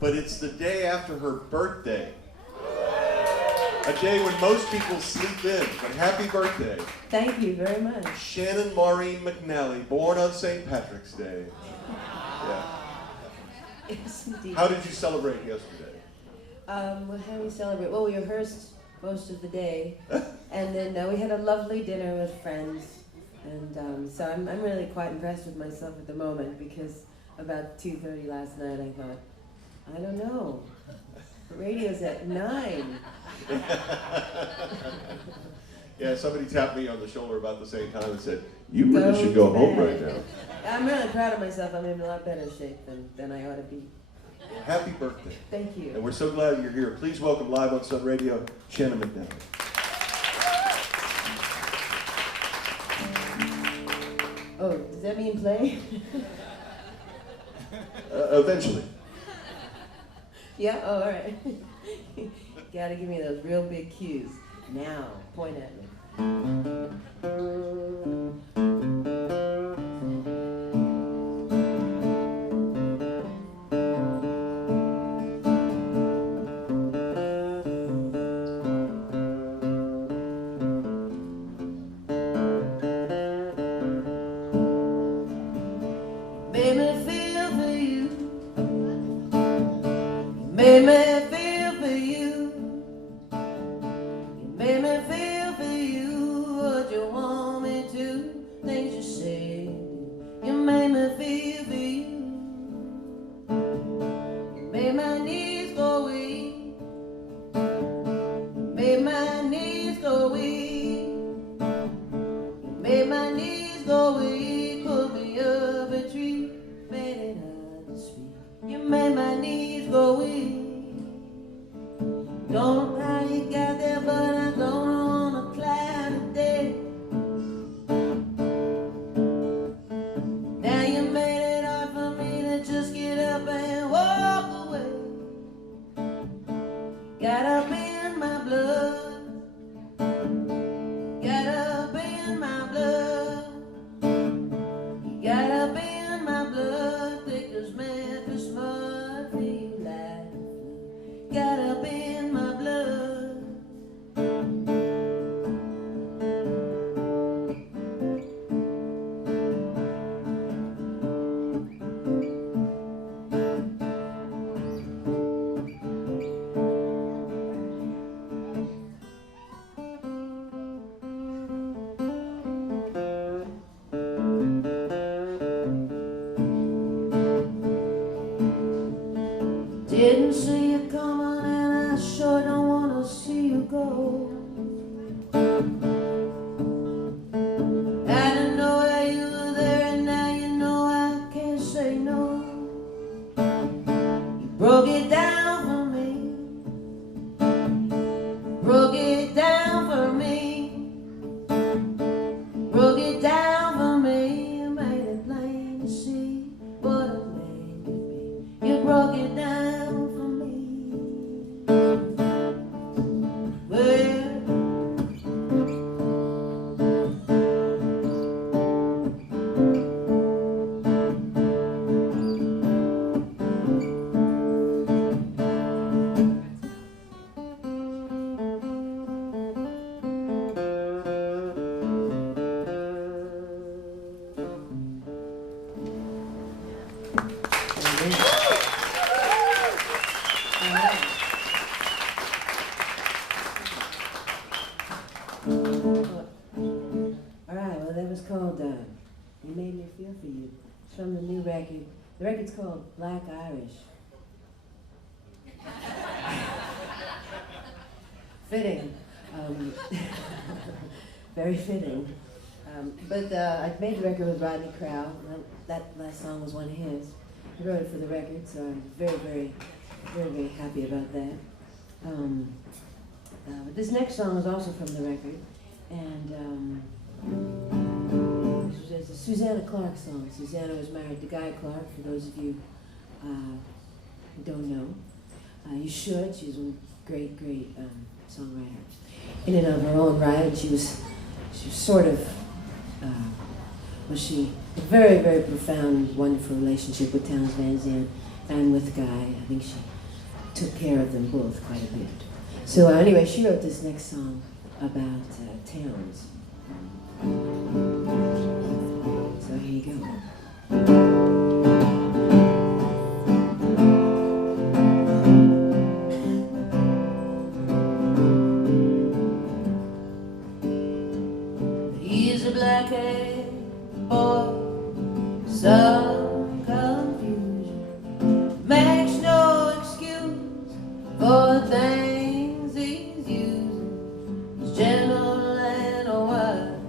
but it's the day after her birthday. A day when most people sleep in, but happy birthday. Thank you very much. Shannon Maureen McNally, born on St. Patrick's Day. Yeah. Yes, indeed. How did you celebrate yesterday? Well, how we celebrate? Well, we rehearsed most of the day, and then we had a lovely dinner with friends, and so I'm really quite impressed with myself at the moment, because about 2:30 last night I thought, I don't know, the radio's at 9. Yeah, somebody tapped me on the shoulder about the same time and said, you really should go home right now. I'm really proud of myself. I'm in a lot better shape than I ought to be. Happy birthday. Thank you. And we're so glad you're here. Please welcome live on Sun Radio, Shannon McNally. Oh, does that mean play? Eventually. Yeah? Oh, all right. Gotta give me those real big cues. Now, point at me. Made me feel for you. Made me feel for you. You made me feel for you what you want me to. Things you say. You made me feel for you. You made my knees go weak. You made my knees go weak. You made my knees go weak. Put me up a tree. Made it hard to speak. You made my knees go weak. Don't know how you got there, but I don't know on a cloudy day. Now you made it hard for me to just get up and walk away. Got up in my blood. Got up in my blood. You got up in my blood. Thick as Memphis mud. Feel like a flood. Got up in my blood. Didn't see you coming, and I sure don't want to see you go. I didn't know that you were there, and now you know I can't say no. You broke it down for me. Broke it down for me. Broke it down for me. You made it plain to see what a man could be. You broke it down for me. Well, all right, well, that was called You Made Me Feel For You. It's from the new record. The record's called Black Irish. Fitting. Very fitting. But I made the record with Rodney Crowell. That last song was one of his. He wrote it for the record, so I'm very, very, very, very happy about that. But this next song is also from the record, and it's a Susanna Clark song. Susanna was married to Guy Clark, for those of you who don't know. You should. She's a great, great songwriter. In and of her own right, she was sort of, she a very, very profound, wonderful relationship with Townes Van Zandt. and with Guy. I think she took care of them both quite a bit. So anyway, she wrote this next song about towns. So here you go. He's a black-haired boy, some confusion, makes no excuse for the things he's using. He's gentle and a wild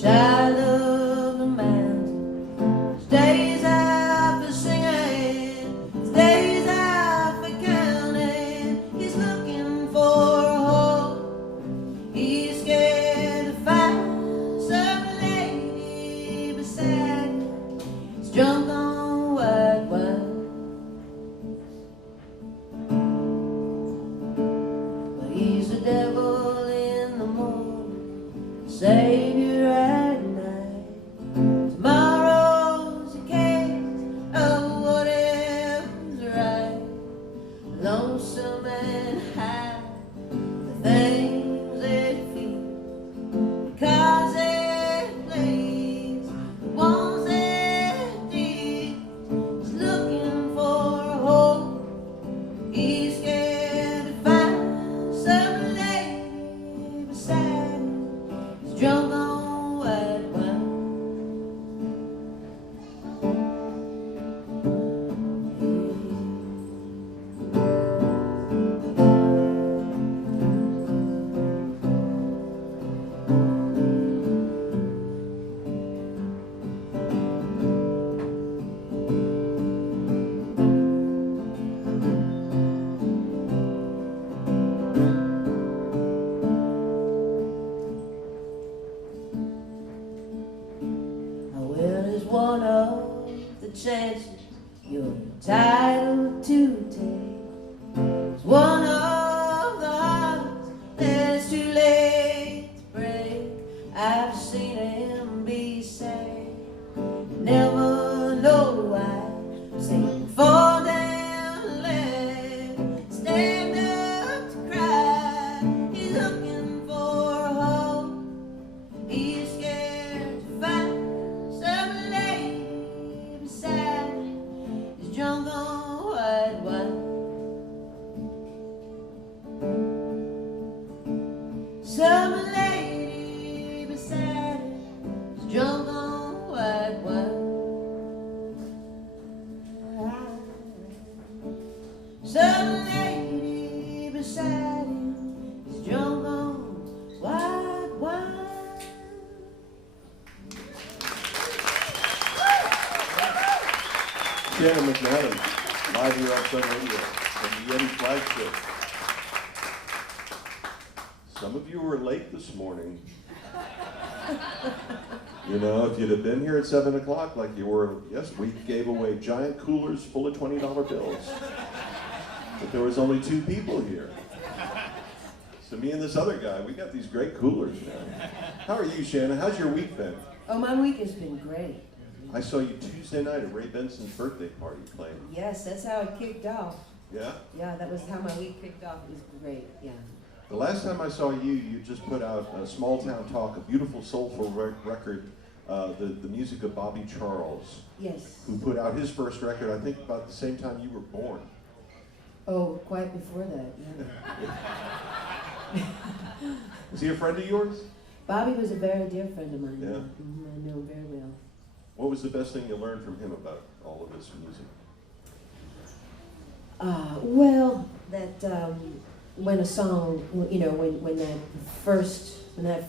child of the mountain. Stays out for singing, stays out for counting. He's looking for a home. He's scared to find some lady beside him. He's drunk on white wine, but he's the devil in the morning, Savior at night. Tomorrow's a case of whatever's right. Lonesome and high, the things they feel, because they please the ones they did. He's looking for a home. He's scared to find some lady beside him. He's drunk on white wine. Well, it's one of the chances you're entitled to take. It's one of the hearts that's too late to break. I've seen him be sad, never know why. Sing fall down, left, stand up to cry. He's looking for a home. He's scared to find some lady beside him. He's drunk on white wine. Some lady beside him. He's drunk on white wine. Some lady beside him. He's drunk on white wine. Shannon McNally, live here on Sun Radio from the Yeti flagship. Some of you were late this morning. You know, if you'd have been here at 7 o'clock like you were, yes, we gave away giant coolers full of $20 bills. But there was only 2 people here. So me and this other guy, we got these great coolers now. How are you, Shannon? How's your week been? Oh, my week has been great. I saw you Tuesday night at Ray Benson's birthday party playing. Yes, that's how it kicked off. Yeah? Yeah, that was how my week kicked off. It was great, yeah. The last time I saw you, you just put out a Small Town Talk, a beautiful soulful record, the music of Bobby Charles. Yes. Who put out his first record, I think about the same time you were born. Oh, quite before that, yeah. Was he a friend of yours? Bobby was a very dear friend of mine. Yeah. Mm-hmm, I know him very well. What was the best thing you learned from him about all of this music? Well, that when a song, you know, when that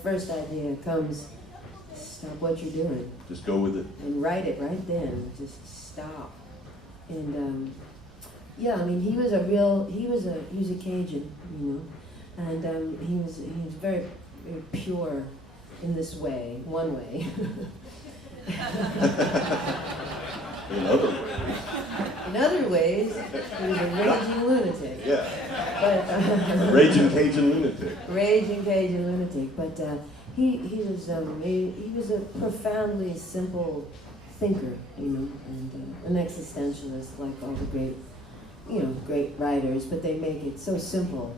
first idea comes, stop what you're doing. Just go with it. And write it right then. Just stop. And yeah, I mean, he was a Cajun, you know, and he was very, very pure in this way, one way. In other ways. In other ways, he was a raging lunatic. Yeah. But, Raging Cajun lunatic. Raging Cajun lunatic. But he was a profoundly simple thinker, you know, and an existentialist like all the great, you know, great writers, but they make it so simple,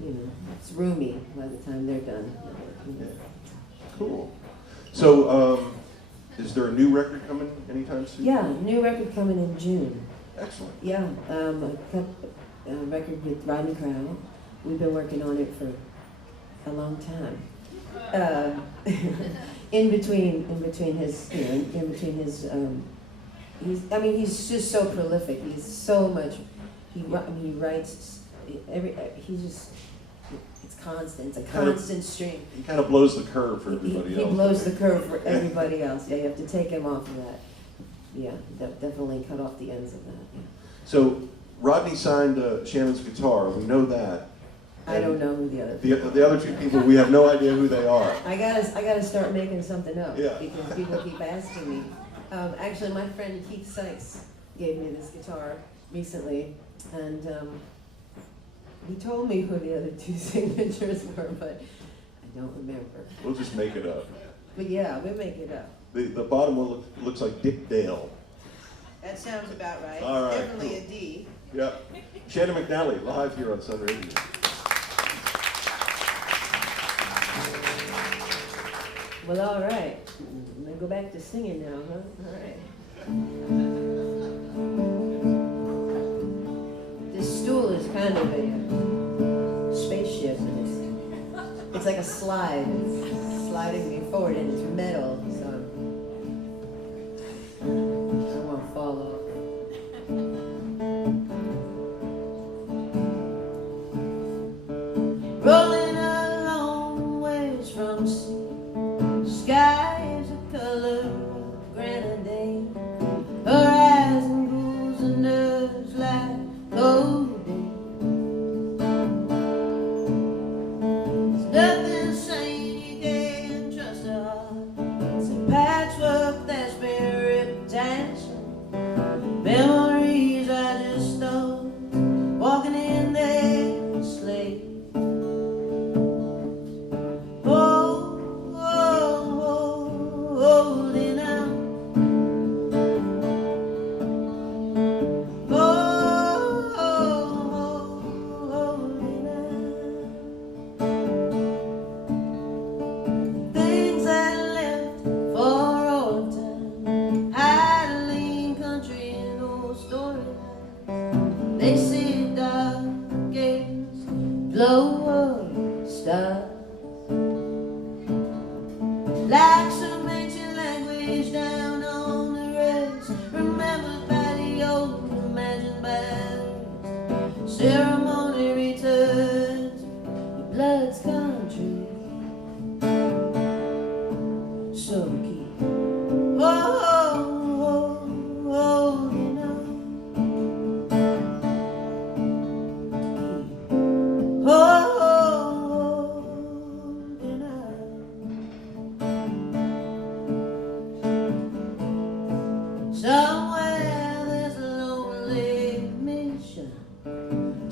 you know, it's roomy by the time they're done. You know. Cool. So, is there a new record coming anytime soon? Yeah, new record coming in June. Excellent. Yeah, I cut a record with Rodney Crowell. We've been working on it for a long time. In between his, you know, in between his, he's just so prolific. He's so much. He writes it's constant. It's a constant stream. He kind of blows the curve for everybody else. He blows the curve for everybody else. Yeah, you have to take him off of that. Yeah, definitely cut off the ends of that. Yeah. So Rodney signed Shannon's guitar. We know that. I don't know who the other. The other two people, we have no idea who they are. I gotta start making something up. Yeah. Because people keep asking me. Actually, my friend Keith Sykes gave me this guitar recently, and he told me who the other two signatures were, but I don't remember. We'll just make it up. But yeah, we'll make it up. The bottom one looks like Dick Dale. That sounds about right. All right, Definitely cool. a D. Yeah. Shannon McNally, live here on Sun Radio. Well, all right. I'm gonna go back to singing now, huh? All right. This stool is kind of a spaceship, and it's like a slide. It's sliding me forward, and it's metal, so I won't fall off. Rolling a long ways from sea. Skies the color of grenadine, horizon pools and nerves like codeine. There's nothing sane, you can't trust a heart. It's a patchwork that's been ripped and torn. Memories I just stole, walking in their sleigh. Holding out, holding out. Things I left for old time, idling country and old storylines. They see dark gates, glow of stars. Like some ancient language down on the rails, remembered by the old, imagined by others. Ceremony returns, the blood's country. So keep holding on. Keep holding on. Somewhere there's a lonely mission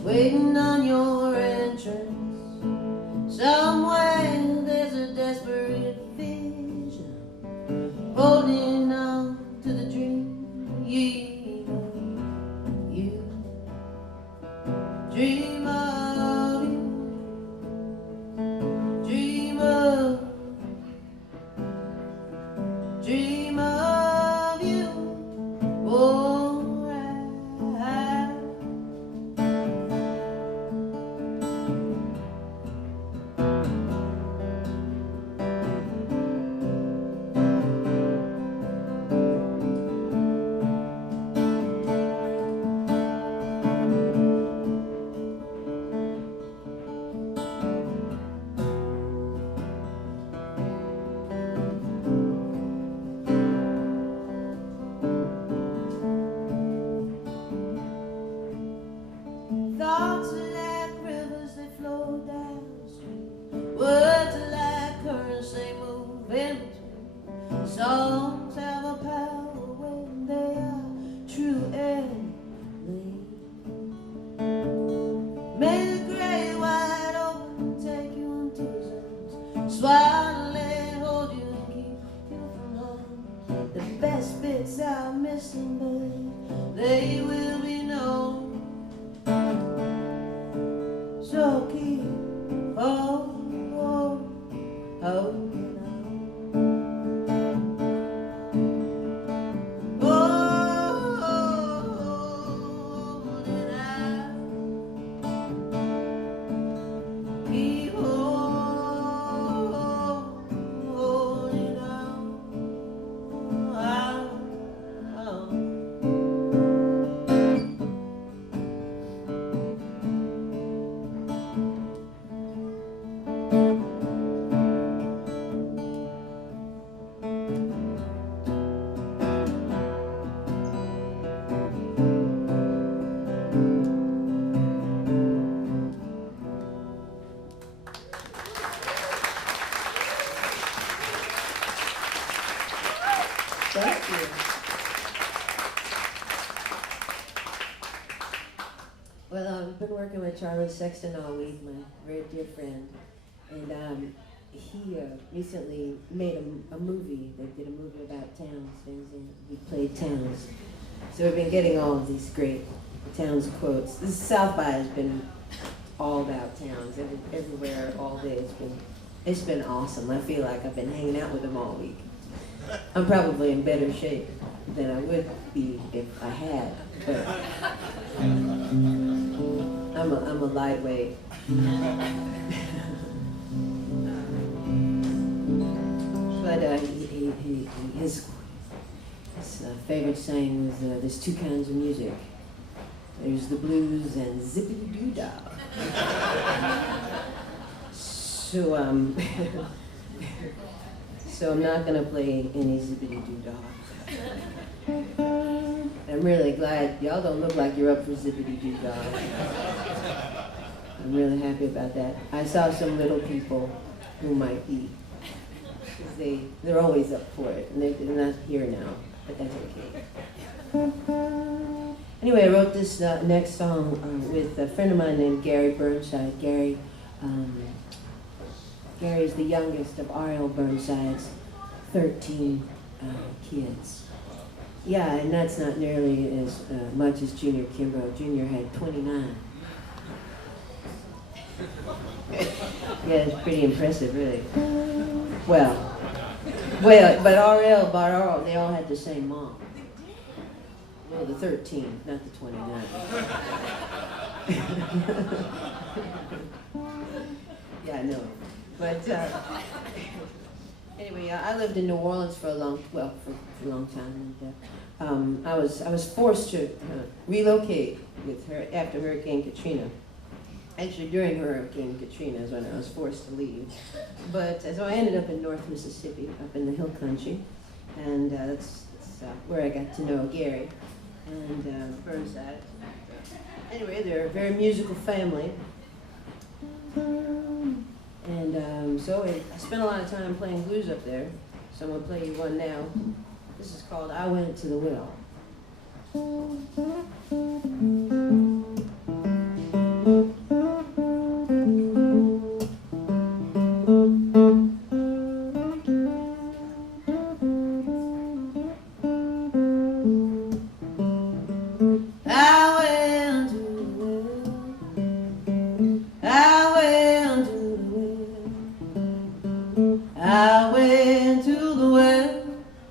waiting on your entrance. Somewhere there's a desperate vision holding on to the dream. You dream of you, dream of you. someday they will be known. So keep holding on. Thank you. Well, I've been working with Charlie Sexton all week, my very dear friend, and he recently made a movie. They did a movie about towns, things, and he played towns. So we've been getting all of these great towns quotes. This South by has been all about towns, everywhere, all day. It's been awesome. I feel like I've been hanging out with them all week. I'm probably in better shape than I would be if I had, but I'm a lightweight. But his favorite saying was, there's two kinds of music. There's the blues and zippity-doo-dah. So I'm not going to play any zippity-doo-dah. I'm really glad y'all don't look like you're up for zippity-doo-dah. I'm really happy about that. I saw some little people who might be, because they're always up for it, and they're not here now, but that's okay. Anyway, I wrote this next song with a friend of mine named Gary Burnside. Gary is the youngest of R.L. Burnside's 13 kids. Yeah, and that's not nearly as much as Junior Kimbrough. Junior had 29. Yeah, it's pretty impressive, really. Well, but R.L., they all had the same mom. Well, the 13, not the 29. Yeah, I know. But anyway, I lived in New Orleans for a long time, and I was forced to relocate with her after Hurricane Katrina. Actually, during Hurricane Katrina is when I was forced to leave. But so I ended up in North Mississippi, up in the hill country, and that's where I got to know Gary and Burnside. Anyway, they're a very musical family. And so I spent a lot of time playing blues up there. So I'm going to play you one now. This is called I Went to the Well. I went to the well,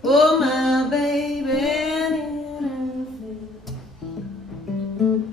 oh my baby, and in I fell.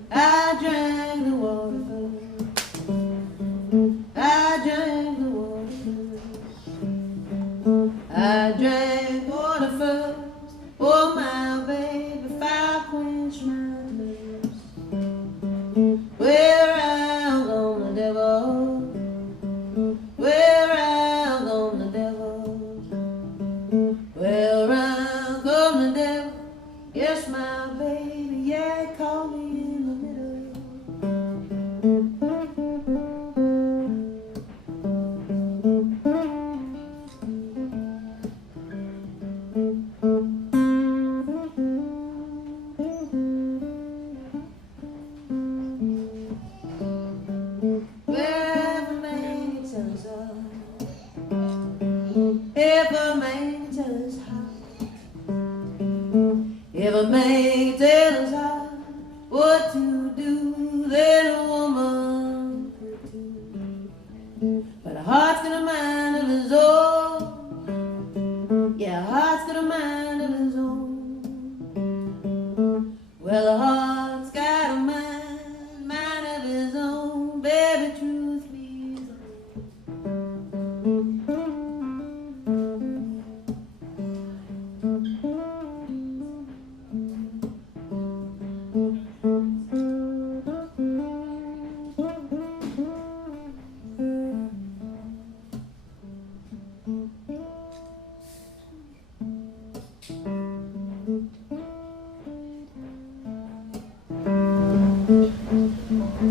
So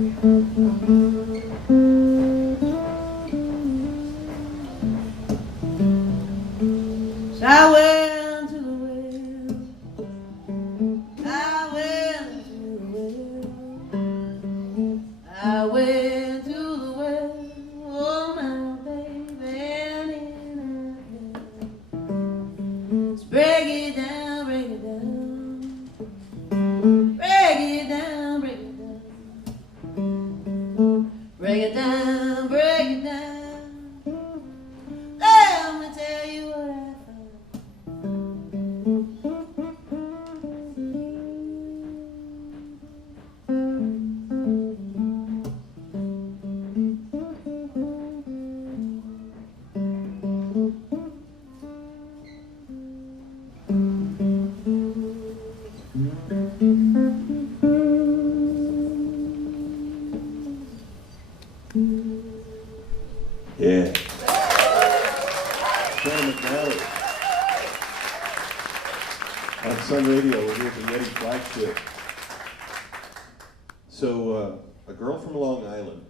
I went to the well. I went to the well. I went to the well. Oh, my baby, and in I fell. Let's break it down, break it down. Break it down, break it down. Break it down, break it down. Let me tell you what I Yeah. Shannon McNally. On Sun Radio, we're here at the Yeti flagship. So, a girl from Long Island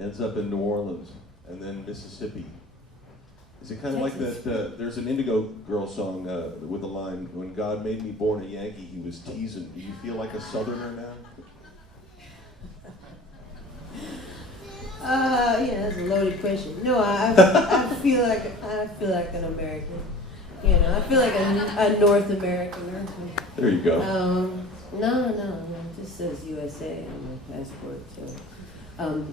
ends up in New Orleans and then Mississippi. Is it kind of like that? There's an Indigo Girl song with the line, "When God made me born a Yankee, he was teasing." Do you feel like a Southerner now? Yeah, that's a loaded question. No, I feel like an American. You know, I feel like a North Americaner. There you go. No, it just says USA on my passport. So,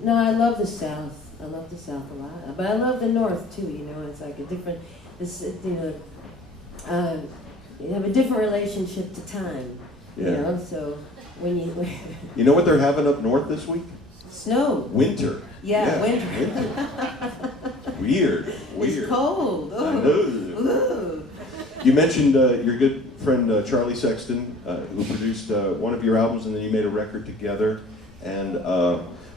no, I love the South. I love the South a lot, but I love the North too. You know, it's like a different. You have a different relationship to time. Yeah. You know, so when you You know what they're having up north this week? snow. Winter. Yeah, winter. Weird. It's cold. I know. Ooh. You mentioned your good friend Charlie Sexton, who produced one of your albums, and then you made a record together. And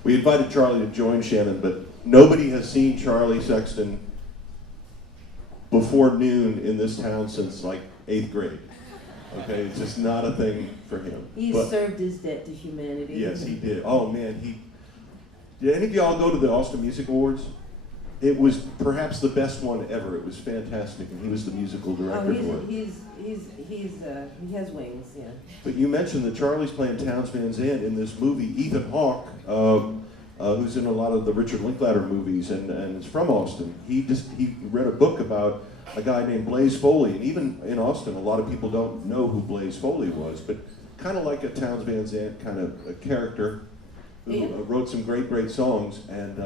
we invited Charlie to join Shannon, but nobody has seen Charlie Sexton before noon in this town since like 8th grade. Okay, it's just not a thing for him. He served his debt to humanity. Yes, he did. Oh man, did any of y'all go to the Austin Music Awards? It was perhaps the best one ever. It was fantastic, and he was the musical director for it. He has wings, yeah. But you mentioned that Charlie's playing Townes Van Zandt in this movie. Ethan Hawke, who's in a lot of the Richard Linklater movies and is from Austin. He read a book about a guy named Blaze Foley, and even in Austin, a lot of people don't know who Blaze Foley was, but kind of like a Townes Van Zandt kind of a character who wrote some great songs, and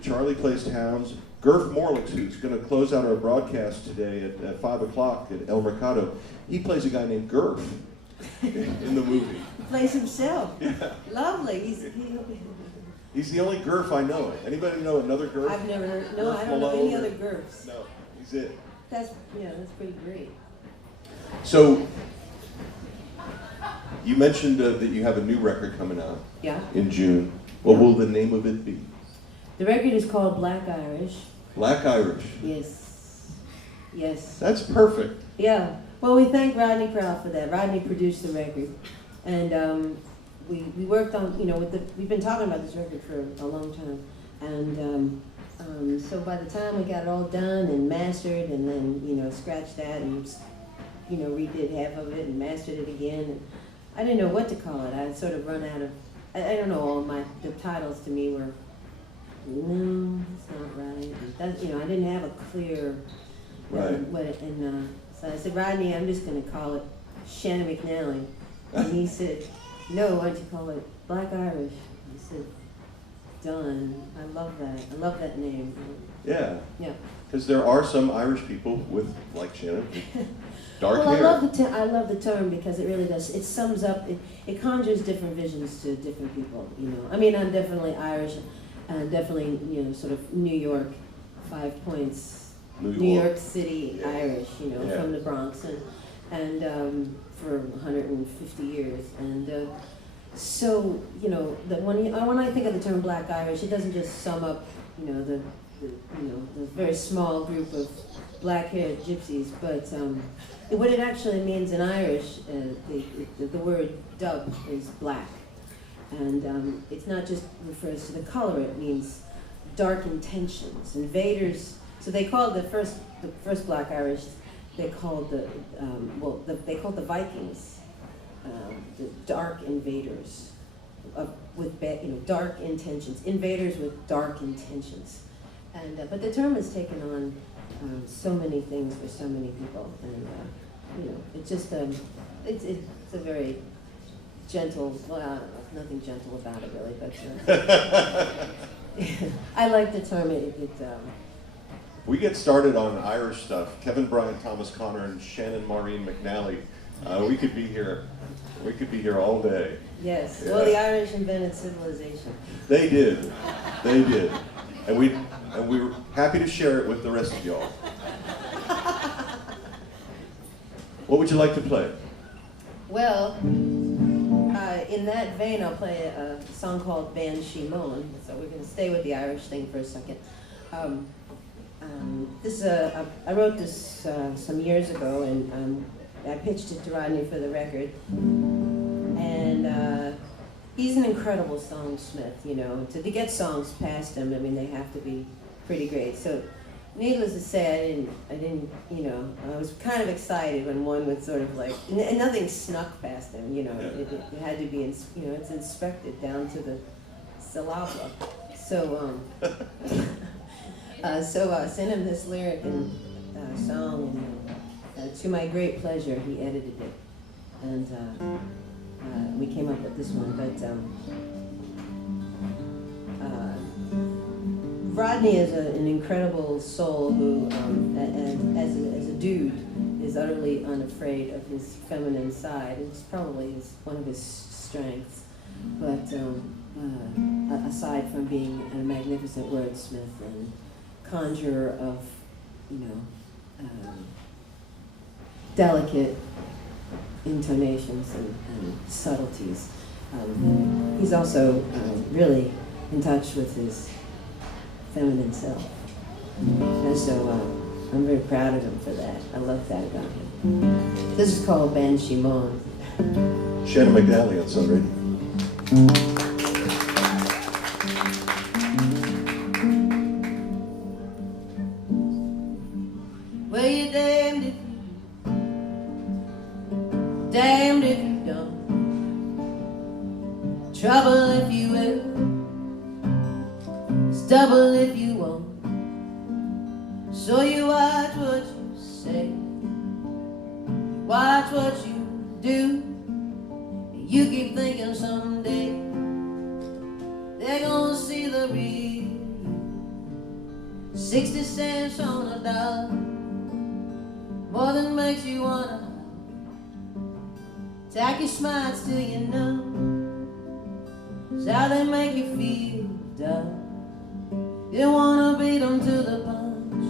Charlie plays Townes. Gurf Morlix, who's going to close out our broadcast today at 5 o'clock at El Mercado, he plays a guy named Gurf in the movie. He plays himself. Yeah. Lovely. He's the only Gurf I know. Anybody know another Gurf? I've never heard. No, Gurf I don't know Malone any or- other Gurfs. No, he's it. That's pretty great. So, you mentioned that you have a new record coming out Yeah. in June. What will the name of it be? The record is called Black Irish. Black Irish. Yes. That's perfect. Yeah. Well, we thank Rodney Crowell for that. Rodney produced the record, and we worked on we've been talking about this record for a long time, and so by the time we got it all done and mastered, and then scratched that and redid half of it and mastered it again, and I didn't know what to call it. I had sort of run out of I don't know, all the titles to me were, no, it's not right. I didn't have a clear, Right. So I said, Rodney, I'm just going to call it Shannon McNally. And he said, no, why don't you call it Black Irish? I said, done. I love that. I love that name. Yeah. Yeah. Because there are some Irish people with, like Shannon, with dark Well, hair. I love the term because it really does. It sums up. It conjures different visions to different people. I mean, I'm definitely Irish. I'm definitely sort of New York, 5 Points, New York City Yeah. Irish. Yeah. From the Bronx and for 150 years. And so when I think of the term Black Irish, it doesn't just sum up the very small group of black-haired gypsies, but what it actually means in Irish, the word dub is black, And it's not just refers to the color, it means dark intentions. Invaders, so they called the first Black Irish, they called they called the Vikings the dark invaders with dark intentions, invaders with dark intentions. And but the term has taken on so many things for so many people, and it's just it's a very gentle. Well, I don't know, nothing gentle about it really, but I like the term. We get started on Irish stuff. Kevin Bryant, Thomas Connor, and Shannon Maureen McNally. We could be here. We could be here all day. Yes. Yeah. Well, the Irish invented civilization. They did. They did. And we were happy to share it with the rest of y'all. What would you like to play? Well, in that vein, I'll play a song called Ban Shimon. So we're going to stay with the Irish thing for a second. I wrote this some years ago, and I pitched it to Rodney for the record. And he's an incredible songsmith, To get songs past him, I mean, they have to be pretty great. So, needless to say, I was kind of excited when one would sort of like, and nothing snuck past him, It had to be, it's inspected down to the syllable. So, so I sent him this lyric and song, and to my great pleasure, he edited it, and we came up with this one. But Rodney is an incredible soul who, as a dude, is utterly unafraid of his feminine side. It's probably one of his strengths, but aside from being a magnificent wordsmith and conjurer of, delicate intonations and subtleties. He's also really in touch with his feminine self. And so I'm very proud of him for that. I love that about him. This is called Ban Shimon. Shannon McNally on Sun Radio. Well, you're damned if you do, damned if you don't. Trouble if you will, it's double if you won't. So you watch what you say, you watch what you do. You keep thinking someday they're gonna see the real you. 60 cents on a dollar, more than makes you wanna tack your smiles till you know. It's how they make you feel, dumb. You wanna beat them to the punch.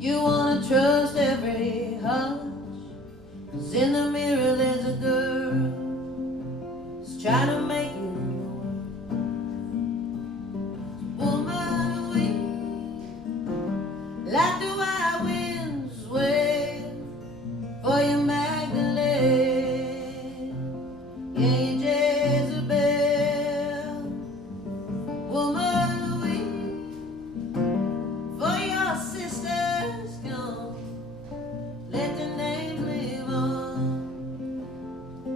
You wanna trust every hunch. 'Cause in the mirror there's a girl who's trying to make you woman weak. Like the wild winds wail for your Magdalene. Yeah, you Jezebel. Woman weak for your sisters gone. Let the names live on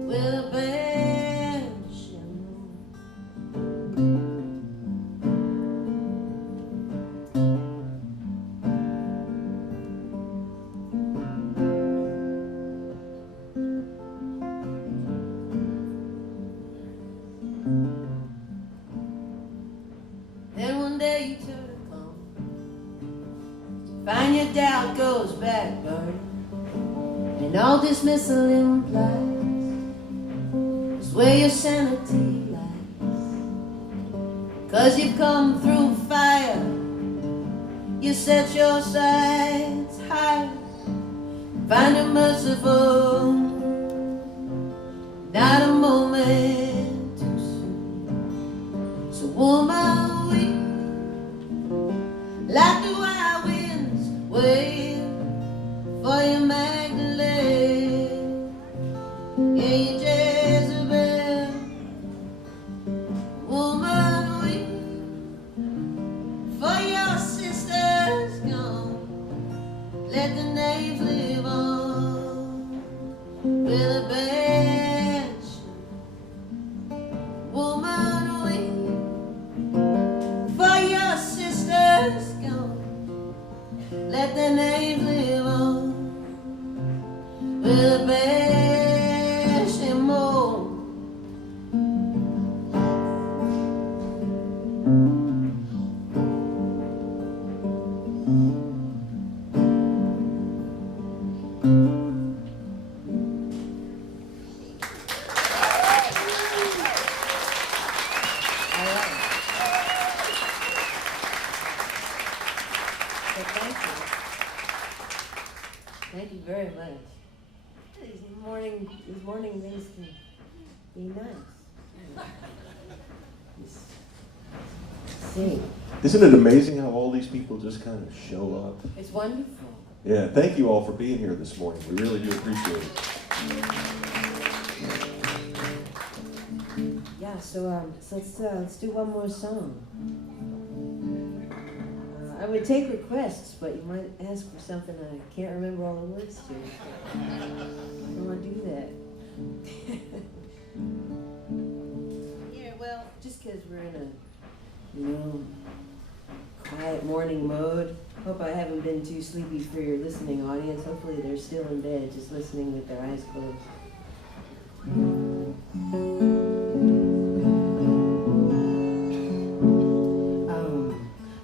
with a passion. Then one day you turn a corner, find your doubt goes back burning, and all dismissal implies is where your sanity lies. 'Cause you've come through fire, you set your sights high, find it merciful, not a moment too soon. So woman weak, like the wild winds wail for your Magdalene. Yeah, you Jezebel. very much. These morning things can be nice. Sing. Isn't it amazing how all these people just kind of show up? It's wonderful. Yeah, thank you all for being here this morning. We really do appreciate it. Yeah, so let's do one more song. I would take requests, but you might ask for something I can't remember all the words to. I don't want to do that. Yeah, well, just because we're in a, quiet morning mode. Hope I haven't been too sleepy for your listening audience. Hopefully they're still in bed, just listening with their eyes closed.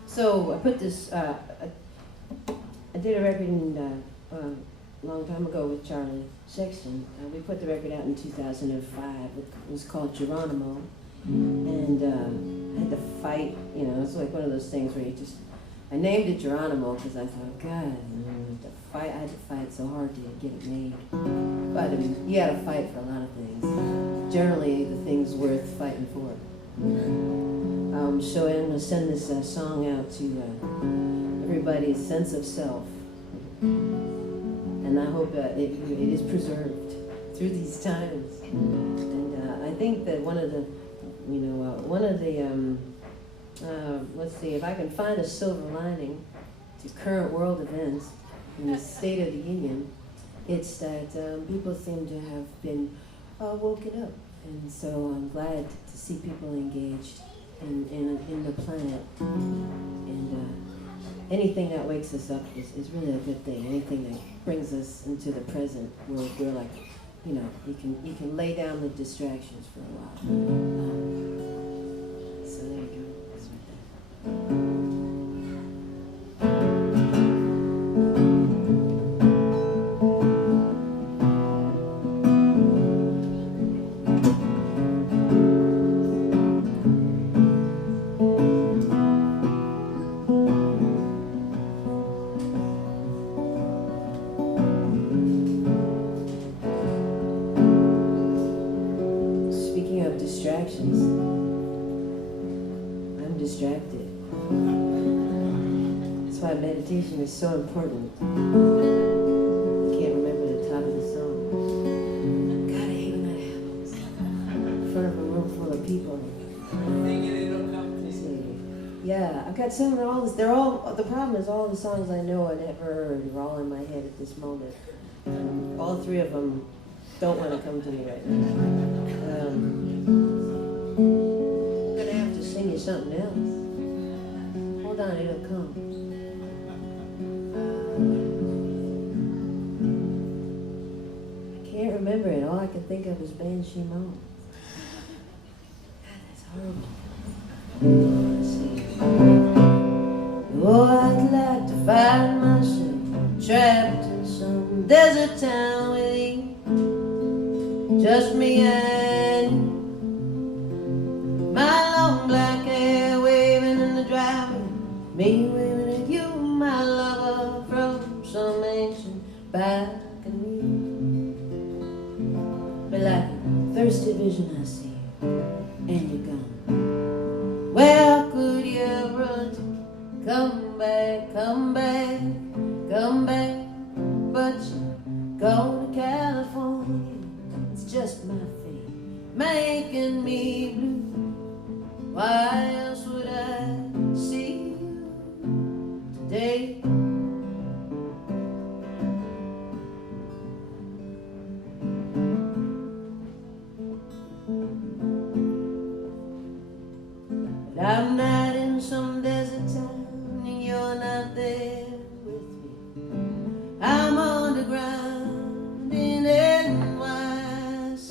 So I put this, I did a record a long time ago with Charlie Sexton. We put the record out in 2005. It was called Geronimo. And I had to fight, it's like one of those things where I named it Geronimo because I thought, God, I had to fight so hard to get it made. But I mean, you gotta fight for a lot of things. Generally, the things worth fighting for. So I'm going to send this song out to everybody's sense of self. And I hope it is preserved through these times. And I think that one of the, let's see, if I can find a silver lining to current world events in the State of the Union, it's that people seem to have been woken up. And so I'm glad to see people engaged in the planet. And anything that wakes us up is really a good thing. Anything that brings us into the present, where we're like, you can lay down the distractions for a while. So there you go. That's right there. I'm distracted. That's why meditation is so important. Can't remember the top of the song. God, I hate when that happens. In front of a room full of people. Yeah, I've got some of all this. The problem is all the songs I know I never heard are all in my head at this moment. All three of them don't want to come to me right now. I'm gonna have to sing you something else. Hold on, it'll come. I can't remember it. All I can think of is Ban Shimon. God, that's horrible. Let's see. Oh, I'd like to find myself trapped in some desert town with you, just me and you. My long black hair waving in the driveway, me waving at you, my lover from some ancient balcony. But like a thirsty vision I see you, and you're gone. Where could you run to? Come back, come back, come back. But you go to California, it's just my fate making me blue. Why else would I see you today? But I'm not in some desert town and you're not there with me. I'm underground in NYC,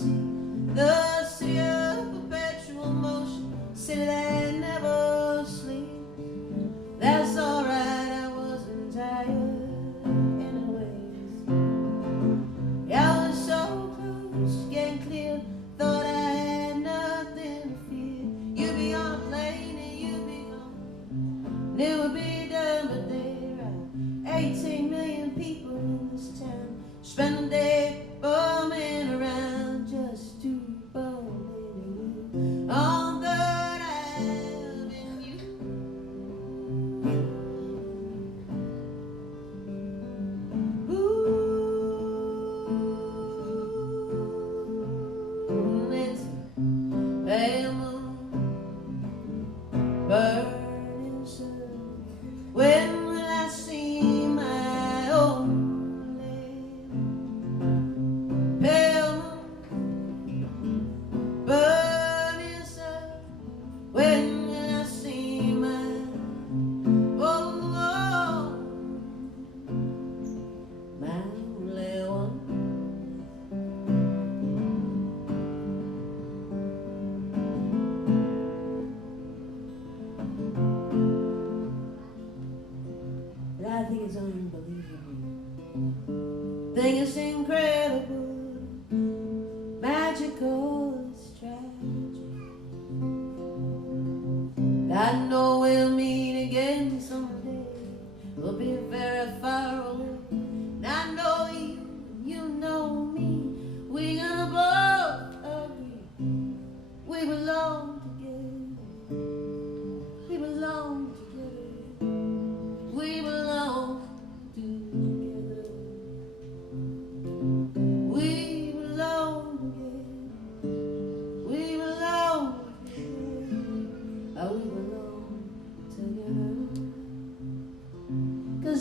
the city of perpetual motion, city that never sleeps. That's alright, I wasn't tired anyways. Yeah, I was so close, getting clear, thought I had nothing to fear. You'd be on a plane and you'd be gone, and it would be done, but there are 18 million people in this town.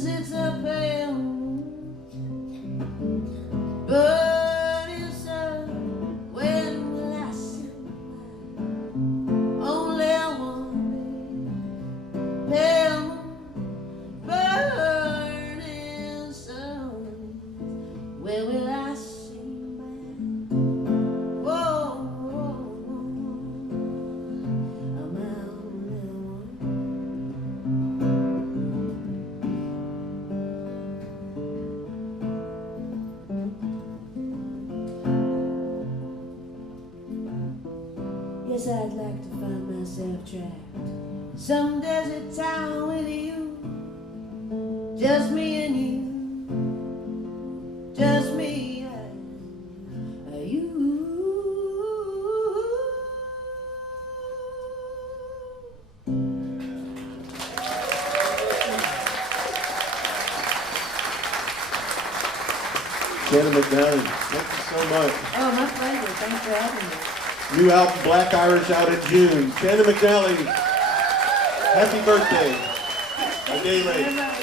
it's a pale burning sun. When will I see only one pale burning sun? Where will I see my Yes, I'd like to find myself trapped some desert town with you, just me and you, just me and you. Shannon McNally, thank you so much. Oh, my pleasure. Thanks for having me. New album, Black Irish, out in June. Shannon McNally, happy birthday. A day late.